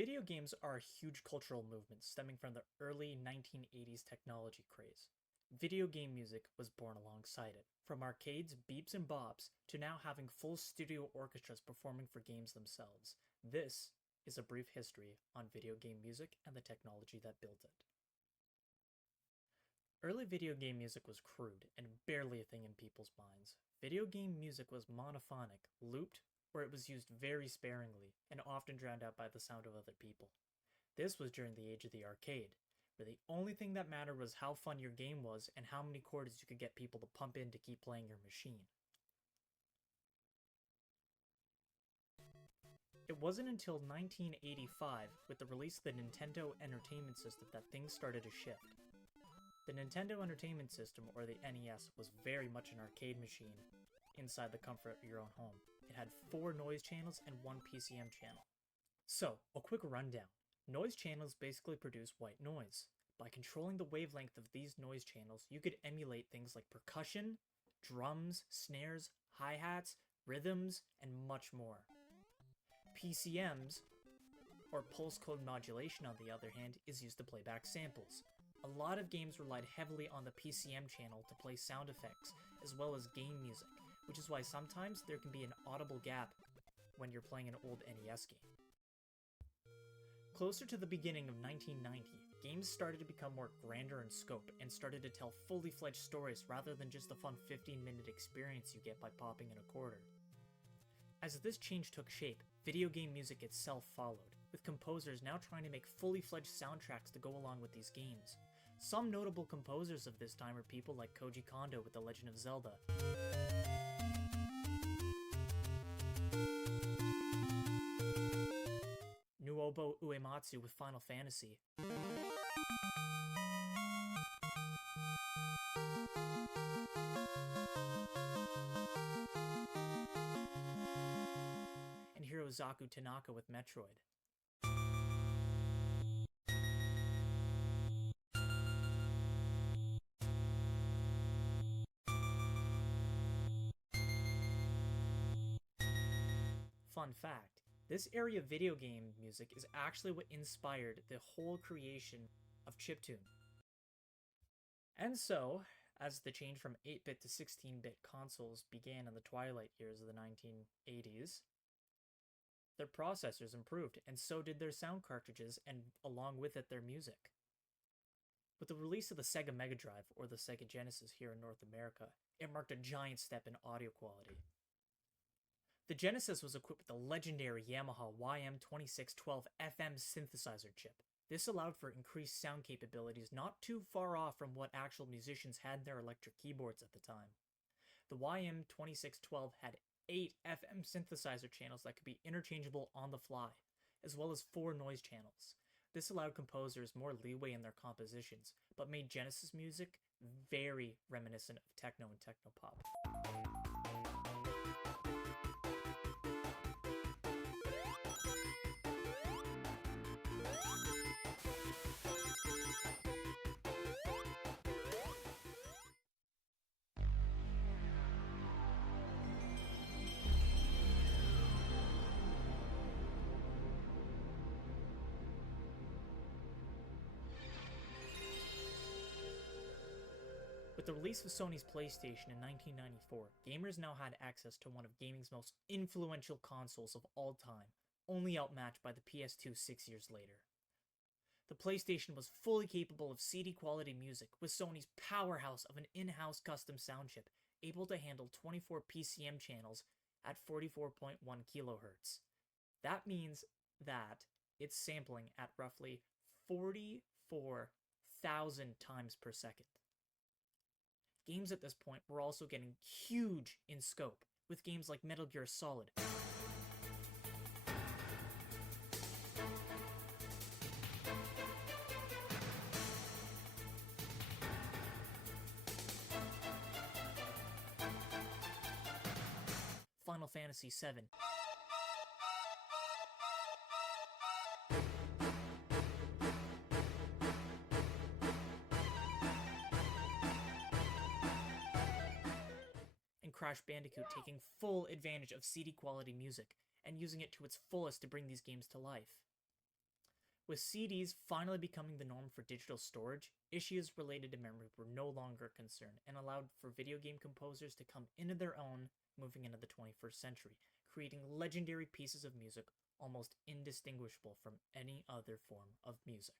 Video games are a huge cultural movement stemming from the early 1980s technology craze. Video game music was born alongside it, from arcades, beeps, and bops to now having full studio orchestras performing for games themselves. This is a brief history on video game music and the technology that built it. Early video game music was crude and barely a thing in people's minds. Video game music was monophonic, looped, or it was used very sparingly and often drowned out by the sound of other people. This was during the age of the arcade, where the only thing that mattered was how fun your game was and how many quarters you could get people to pump in to keep playing your machine. It wasn't until 1985, with the release of the Nintendo Entertainment System, that things started to shift. The Nintendo Entertainment System, or the NES, was very much an arcade machine inside the comfort of your own home. It had 4 noise channels and 1 PCM channel. So, a quick rundown. Noise channels basically produce white noise. By controlling the wavelength of these noise channels, you could emulate things like percussion, drums, snares, hi-hats, rhythms, and much more. PCMs, or pulse code modulation on the other hand, is used to play back samples. A lot of games relied heavily on the PCM channel to play sound effects, as well as game music, which is why sometimes there can be an audible gap when you're playing an old NES game. Closer to the beginning of 1990, games started to become more grander in scope and started to tell fully fledged stories rather than just the fun 15-minute experience you get by popping in a quarter. As this change took shape, video game music itself followed, with composers now trying to make fully fledged soundtracks to go along with these games. Some notable composers of this time are people like Koji Kondo with The Legend of Zelda, Nobuo Uematsu with Final Fantasy, and Hirozaku Tanaka with Metroid. Fun fact, this area of video game music is actually what inspired the whole creation of chiptune. And so, as the change from 8-bit to 16-bit consoles began in the twilight years of the 1980s, their processors improved, and so did their sound cartridges, and along with it, their music. With the release of the Sega Mega Drive, or the Sega Genesis here in North America, it marked a giant step in audio quality. The Genesis was equipped with the legendary Yamaha YM2612 FM synthesizer chip. This allowed for increased sound capabilities not too far off from what actual musicians had in their electric keyboards at the time. The YM2612 had 8 FM synthesizer channels that could be interchangeable on the fly, as well as 4 noise channels. This allowed composers more leeway in their compositions, but made Genesis music very reminiscent of techno and technopop. With the release of Sony's PlayStation in 1994, gamers now had access to one of gaming's most influential consoles of all time, only outmatched by the PS2 6 years later. The PlayStation was fully capable of CD quality music with Sony's powerhouse of an in-house custom sound chip, able to handle 24 PCM channels at 44.1 kHz. That means that it's sampling at roughly 44,000 times per second. Games at this point were also getting huge in scope, with games like Metal Gear Solid, Final Fantasy VII, and Crash Bandicoot taking full advantage of CD quality music and using it to its fullest to bring these games to life. With CDs finally becoming the norm for digital storage, issues related to memory were no longer a concern and allowed for video game composers to come into their own moving into the 21st century, creating legendary pieces of music almost indistinguishable from any other form of music.